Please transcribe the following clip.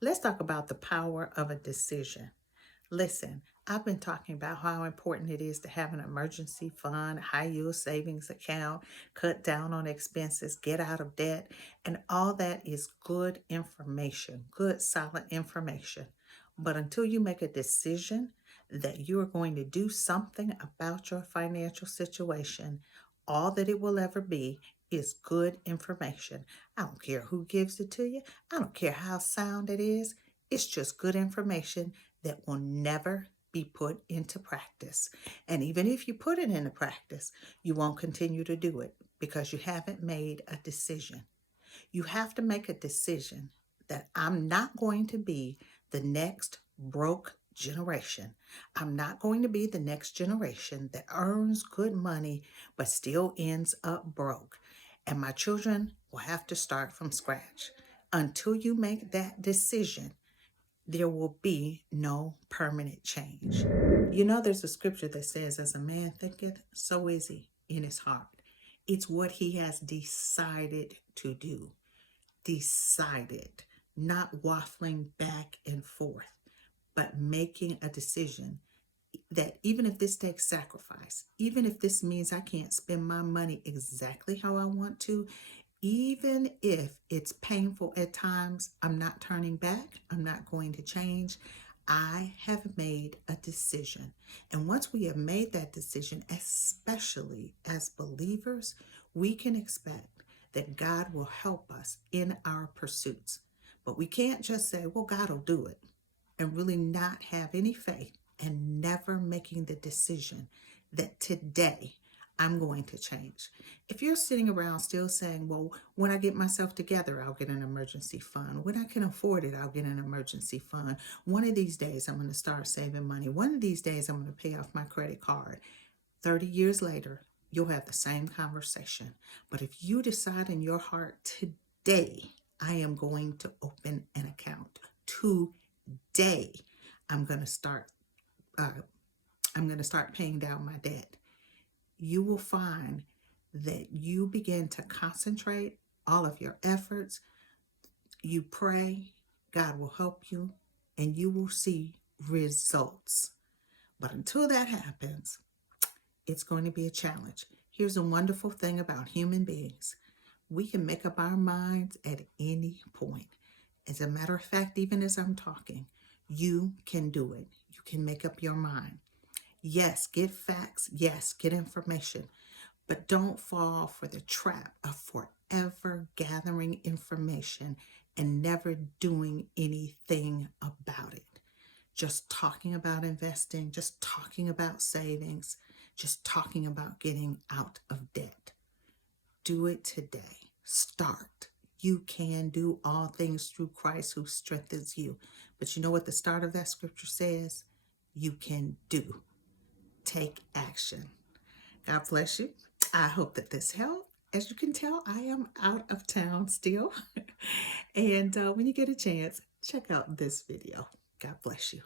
Let's talk about the power of a decision. Listen, I've been talking about how important it is to have an emergency fund, high yield savings account, cut down on expenses, get out of debt, and all that is good information, good, solid information. But until you make a decision that you are going to do something about your financial situation, all that it will ever be is good information. I don't care who gives it to you, I don't care how sound it is. It's just good information that will never be put into practice. And even if you put it into practice, you won't continue to do it because you haven't made a decision. You have to make a decision that I'm not going to be the next broke generation. I'm not going to be the next generation that earns good money but still ends up broke. And my children will have to start from scratch. Until you make that decision, there will be no permanent change. You know, there's a scripture that says, as a man thinketh, so is he in his heart. It's what he has decided to do. Decided, not waffling back and forth, but making a decision that even if this takes sacrifice, even if this means I can't spend my money exactly how I want to, even if it's painful at times, I'm not turning back. I'm not going to change. I have made a decision. And once we have made that decision, especially as believers, we can expect that God will help us in our pursuits. But we can't just say, well, God will do it, and really not have any faith and never making the decision that today I'm going to change. If you're sitting around still saying, well, when I get myself together, I'll get an emergency fund. When I can afford it, I'll get an emergency fund. One of these days, I'm going to start saving money. One of these days, I'm going to pay off my credit card. 30 years later, you'll have the same conversation. But if you decide in your heart today, I am going to open an account. Today, I'm going to start. I'm going to start paying down my debt. You will find that you begin to concentrate all of your efforts. You pray, God will help you, and you will see results. But until that happens, it's going to be a challenge. Here's a wonderful thing about human beings. We can make up our minds at any point. As a matter of fact, even as I'm talking, you can do it. You can make up your mind. Yes, get facts. Yes, get information. But don't fall for the trap of forever gathering information and never doing anything about it. Just talking about investing, just talking about savings, just talking about getting out of debt. Do it today. Start. You can do all things through Christ who strengthens you. But you know what the start of that scripture says? You can do. Take action. God bless you. I hope that this helped. As you can tell, I am out of town still. And when you get a chance, check out this video. God bless you.